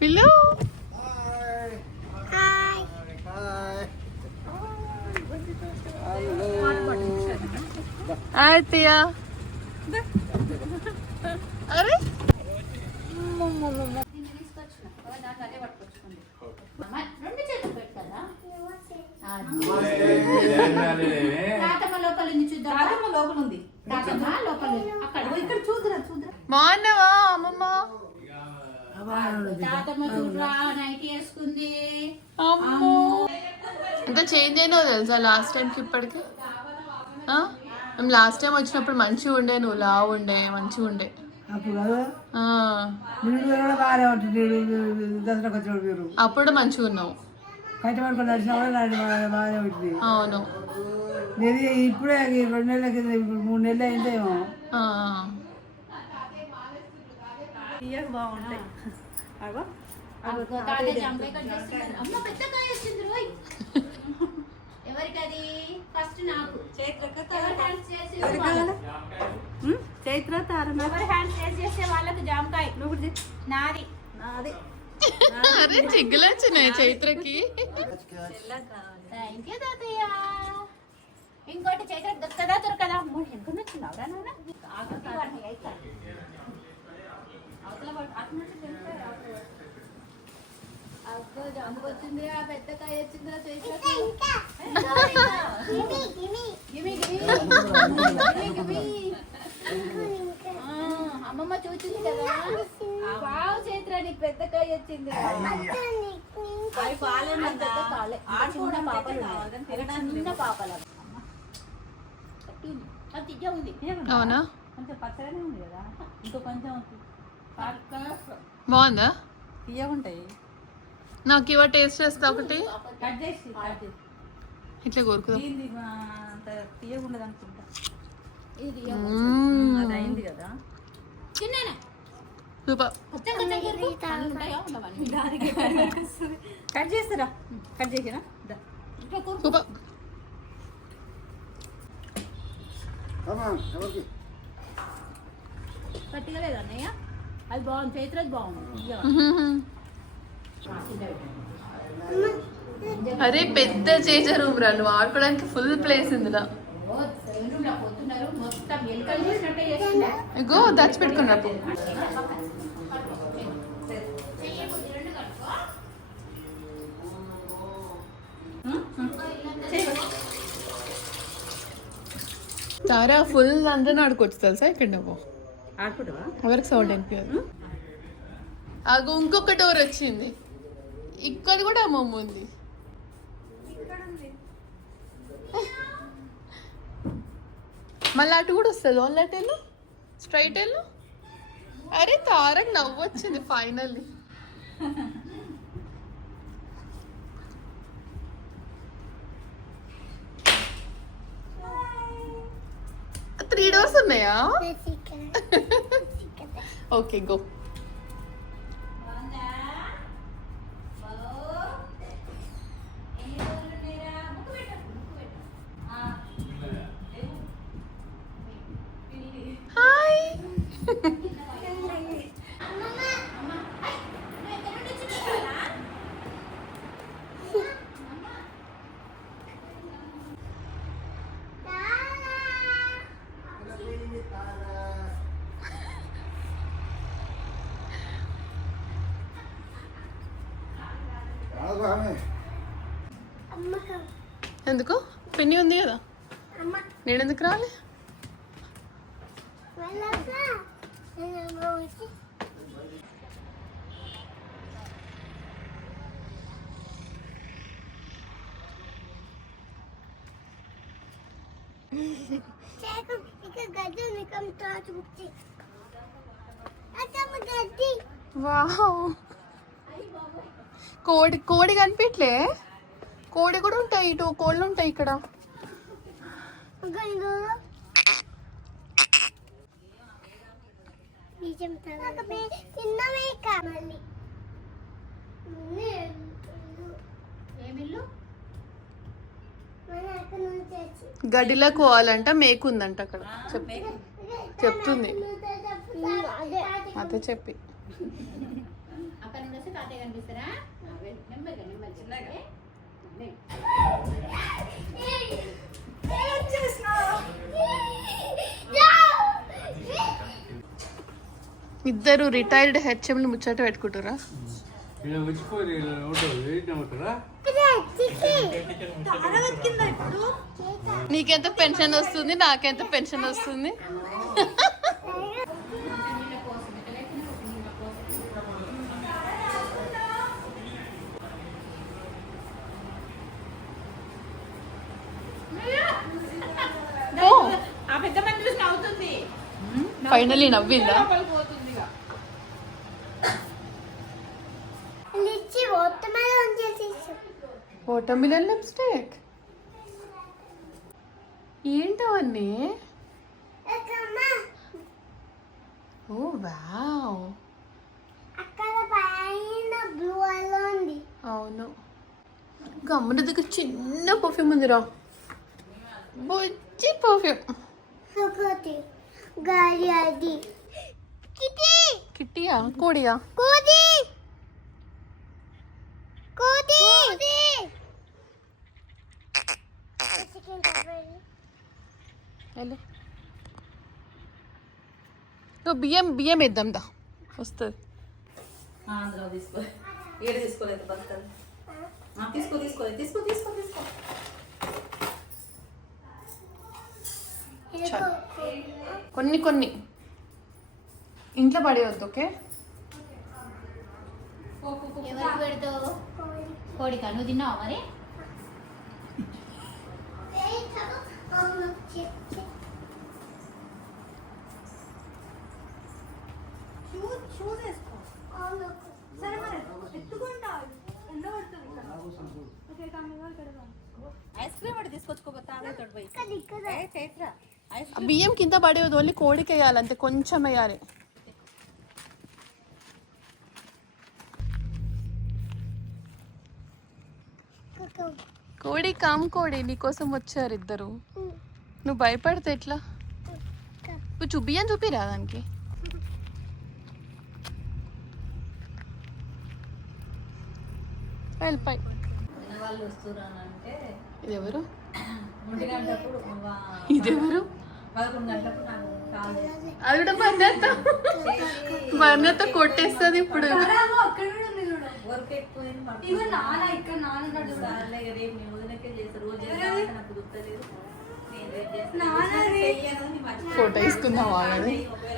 పిల్లు. Hi hi తియా అరే. లోపల ఉంది చూద్దాం. లోపల ఉంది. అక్కడ ఇక్కడ బాగున్నావా? అమ్మమ్మ తాతమ్మ చూడరా నైట్ వేసుకుంది. అమ్మో. ఇంకా చేంజ్ అయినావు తెలుసా లాస్ట్ టైంకి ఇప్పటికి? మేము లాస్ట్ టైం వచ్చినప్పుడు మంచిగా ఉండే నువ్వు లావు ఉండే మంచిగా ఉండే. అప్పుడు మంచిగా ఉన్నావు. అవును. నేను ఇప్పుడే రెండు నెలల కింద ఇప్పుడు మూడు నెలలు అయిందేమో. ఆ, తీయక బాగుంటాయి. అమ్మ పెద్ద కాయ వచ్చింది రోయ్. ఫస్ట్ నాకు. చైత్ర ఎవరు హ్యాండ్స్ చేసి చేస్తే వాళ్ళకి జామకాయ. నువ్వు. నాది. నాది. అరే చిగ్గులు వచ్చినాయి చైత్రకి. థ్యాంక్ యూ తాతయ్య. ఇంకోటి చైత్ర దొరకదా? దొరకదా మూడు ఎంత నచ్చింది నాన్న వచ్చింది ఆ పెద్ద కాయ వచ్చింది చైత్రకి గిమి గిమి. గిమి గిమి. ఆ, అమ్మమ్మ చూసింది కదా? వావ్ చైత్ర నీకు పెద్ద కాయ వచ్చింది. చిన్న పాపలు? అవునా? కొంచెం పచ్చగానే ఉంది కదా? ఇంకో కొంచెం బాగుందా? తీయగా ఉంటాయి నాకు ఇవ టేస్ట్ చేస్తా ఒకటి. ఇట్లా కోరుకుందాం? దీనిది మా అంత తీయగా ఉండదు అనుకుంటా. అది అయింది కదా. సూపర్. కట్ చేస్తారా? కట్ చేసినా. సూపర్. గట్టిగా లేదా అన్నయ్య? అది బాగుంది ఇయ్య. అరే పెద్ద చేజ రూమ్ రా నువ్వు ఆడుకోవడానికి ఫుల్ ప్లేస్ ఇందులో. ఇగో దాచి పెట్టుకున్నా తారా ఫుల్ అందరూ ఆడుకోవచ్చు తెలుసా? ఇక్కడ నువ్వు ఎవరికి సౌండ్ అనిపించదు అగో ఇంకొక డోర్ వచ్చింది. ఇక్కడ కూడా అమ్మమ్మ ఉంది. మళ్ళీ అటు కూడా వస్తుంది. ఓన్లీ అటు వెళ్ళు. స్ట్రైట్ వెళ్ళు. అరే తారక్ నవ్వు వచ్చింది ఫైనల్లీ ఓకే గో బాగుందా? బావు? ఎన్ని రోజులు ఉన్నాయిరా? ముక్కు పెట్టు, ముక్కు పెట్టు. ఆ. హాయ్ అమ్మ, ఐ, నువ్వు ఎక్కడి నుండి వచ్చినావురా? ఎందుకు పిన్ని ఉంది కదా నేను ఎందుకు రాలే వావ్ కోడి కోడి కనిపించలే కోడి కూడా ఉంటాయి ఇటు కోళ్ళు ఉంటాయి ఇక్కడ. చిన్నమే కావాలి ఏమిల్లు? మన అక్కడ. నుంచి వచ్చి గడిలోకి పోవాలంట మేకు ఉందంట అక్కడ చెప్ చెప్తుంది అదే చెప్పి నెమ్మదిగా చిన్నగా. ఇద్దరు రిటైర్డ్ హెచ్ఎంలు ముచ్చట పెట్టుకుంటారా నీకెంత పెన్షన్ వస్తుంది నాకెంత పెన్షన్ వస్తుంది ఓ ఆ పెద్ద మంది చూసి నవ్వుతుంది ఫైనలీ నవ్విందా? Watermelon lipstick? ఏంటవన్నీ ఓ వావ్. అక్కడ పైన బ్లూ అలో ఉంది. అవును. గమ్మున దగ్గర చిన్న పర్ఫ్యూమ్ ఉందిరా. బొచ్చి పర్ఫ్యూమ్ ఒకటి గాలి అది కిటి కిట్టియా కోడియా కోడి కోడి వెళ్ళు ఓ బియ్యం బియ్యం వేద్దాం దా వస్తుంది అందులో తీసుకో ఏడు తీసుకోలేదు బస్తాలు ఆ, తీసుకో తీసుకోలేదు తీసుకో తీసుకో తీసుకో కొన్ని కొన్ని. ఇంట్లో పడేయొద్దు ఓకే? ఎవరికి పెడతావు? కోడికా? నువ్వు తిన్నావా మరి? ఐస్ క్రీమ్ ఒకటి తీసుకొచ్చుకోబోతా చైత్ర. బియ్యం కింద పడేయొద్దు ఓన్లీ కోడికి వేయాలి అంతే కొంచెం వేయాలి. కోడి కామ్ కోడి నీకోసం వచ్చారు ఇద్దరు. నువ్వు భయపడితే ఎట్లా? నువ్వు చూ బియ్యం చూపిరా దానికి? వెళ్ళిపోయి. ఇది ఎవరు? ఒంటి గంటప్పుడు వా- ఇది ఎవరు పదకొండు గంటలకు నాకు కాల్ చేసి. అది కూడా బర్ణత కొట్టేస్తుంది ఇప్పుడు. ఫోటో లేకపోతే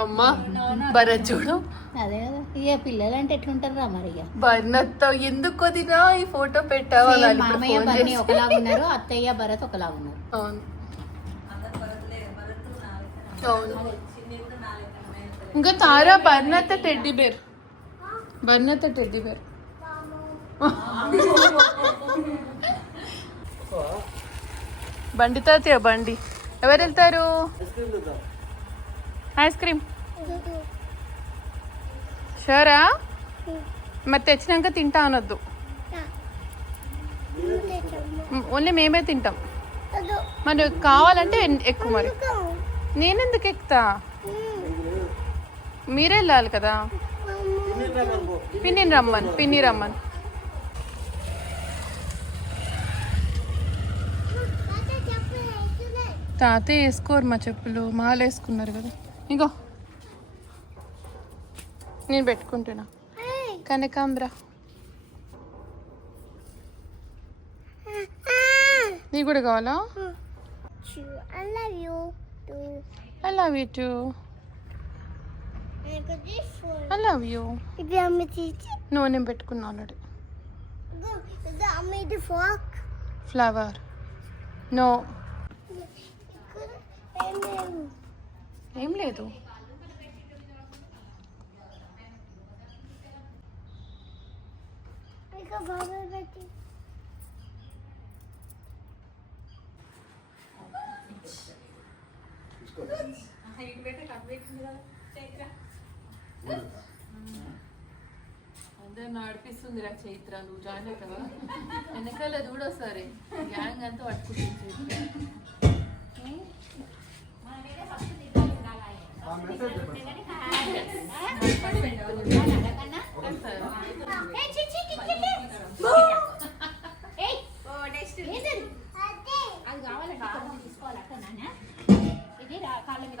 అమ్మా భరత్ చూడు. అదే కదా ఇక పిల్లలు అంటే ఎట్లుంటారు మరి ఇక? బర్ణత్తో ఎందుకు కొద్దిగా ఈ ఫోటో పెట్టావా సేమ్ అని ఇప్పుడు మామయ్య బన్నీ. ఒకలాగా ఉన్నారు అత్తయ్య భరత్ ఒకలాగా ఉన్నారు. అవును. అవును. ఇంకా తారా బర్ణత్త టెడ్డీ బేర్ బర్ణత్త టెడ్డీ బేర్ బండి తాతయ్య బండి. ఎవరు వెళ్తారు ఐస్ క్రీమ్. షూరా? మరి తెచ్చినాక తింటా అనొద్దు. ఓన్లీ మేమే తింటాం. మరి కావాలంటే ఎక్కువ మరి. నేనెందుకు ఎక్కుతా? మీరే వెళ్ళాలి కదా. పిన్ని రమ్మన్ పిన్ని రమ్మన్. తాతయ్య వేసుకోరు మా చెప్పులు. మాల వేసుకున్నారు కదా. ఇంకో నేను పెట్టుకుంటున్నా కనకాంబ్ర నీ కూడా కావాలా. I love you too. I love you eat it, నువ్వు నేను పెట్టుకున్నా ఆల్రెడీ? Flower no. ఏం లేదు. అందరు నడిపిస్తుంది రా చైత్ర నువ్వు జాయిన్ అవుతావా వెనకాల చూడొసారి గ్యాంగ్ అంతా పట్టుకుంటుంది చైత్ర.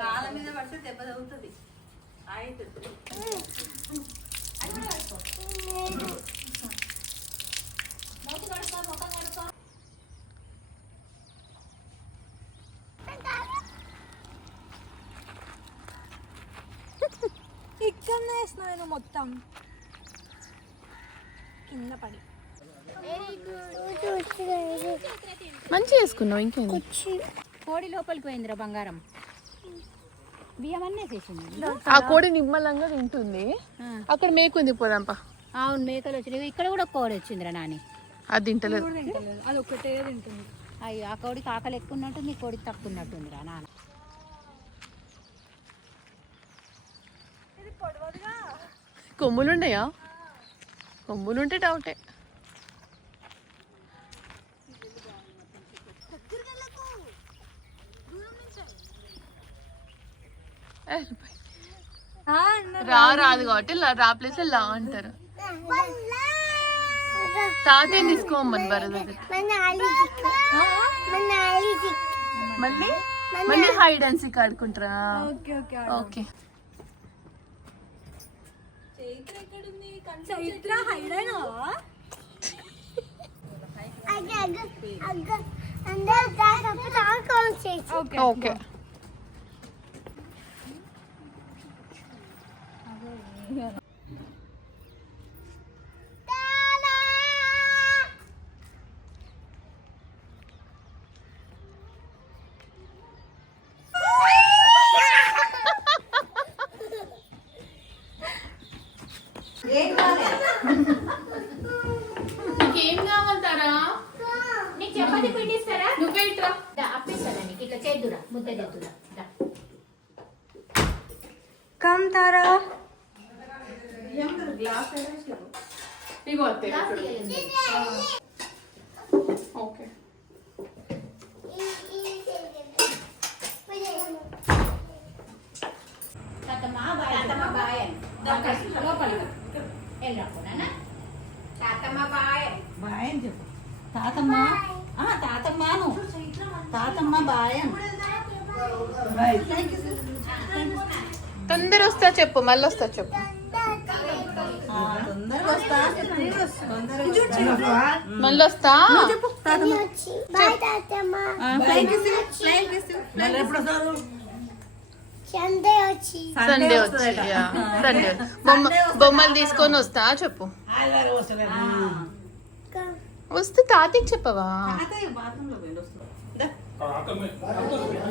కాళ్ళ మీద మీద పడితే దెబ్బ తగ్గుతుంది అయితే మూతి కడుక్కో ముఖం కడుక్కో మొత్తం కింద పడి. మంచి వేసుకున్నావు ఇంకేంది కోడి లోపలికి పోయిందిరా బంగారం. బియ్యం అన్నీ వేసేసింది ఆ కోడి నిమ్మలంగా తింటుంది. అక్కడ మేకుంది పోదాంపా. అవును మేకలు వచ్చినాయి. ఇక్కడ కూడా కోడి వచ్చిందిరా నాని. అది తింటలేదు. అది ఒకటే తింటుంది. అయ్యో ఆ కోడికి ఆకలి ఎక్కువ ఉన్నట్టుంది ఈ కోడికి తక్కువ ఉన్నట్టుందిరా నాన్న కొమ్ములుండయా కొమ్ములుంటే డౌటే రా రాదు కాబట్టి రా ప్లేస్లో అంటారు. తాతయ్య తీసుకోమని మళ్ళీ? మళ్ళీ? Hide and seek ఆడుకుంటారా? Okay okay. Okay Chaitra hide అయినావా అందరూ దాదాపు నాకు చేసి ఓకే ఓకే నీకేం కావాలంటారా నీకు చపాతి పిండిస్తారా నువ్వే ఇట్రా దా, అప్పిస్తారా నీకు ఇట్లా చేద్దురా ముద్ద చేద్దురా దా. కమ్ తారా ఇగో అత్తయ్య ఓకే తాతమ్మ బాయ్ తాతమ్మ బాయ్ అని. లోపలికి వెళ్ళరాకు నాన్న. తాతమ్మ బాయ్ బాయ్ అని చెప్పు తాతమ్మ ఆ, తాతమ్మను తాతమ్మ బాయ్ తొందర వస్తా చెప్పు మళ్ళీ వస్తా చెప్పు. మళ్ళీ వస్తా సండే వచ్చి. యా, సండే బొమ్మ బొమ్మలు తీసుకొని వస్తా చెప్పు. వస్తే తాతయ్యకి చెప్పవా.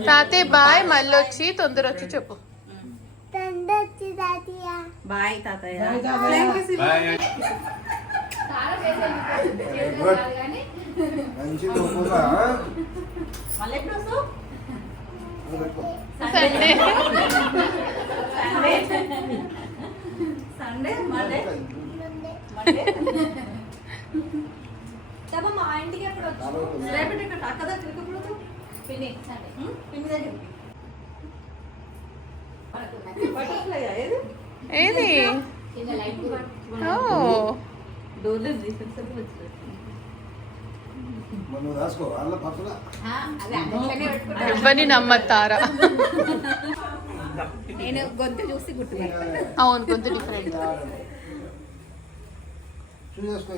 తాతయ్య బాయ్ మళ్ళీ వచ్చి తొందర వచ్చి చెప్పు. బాయ్ తాతయ్య. సండే సండే మండే తప్ప మా ఇంటికి ఎప్పుడు వచ్చి రేపటి అక్క దగ్గర తిరగకూడదు పిన్ని? పిన్ని దగ్గరికి బటర్ఫ్లై ఏది ఏది కింద లైట్ ఓ డోర్లెస్ రీసెన్సర్ వచ్చింది మనం రాసుకో వాళ్ళ పక్కన ఆ, అదే అట్లనే పెట్టుకుంటా. ఇవ్వని నమ్మతారా? నేను గొంతు చూసి గుర్తుపడతాను అవును కొంచెం డిఫరెంట్ చూసేసుకో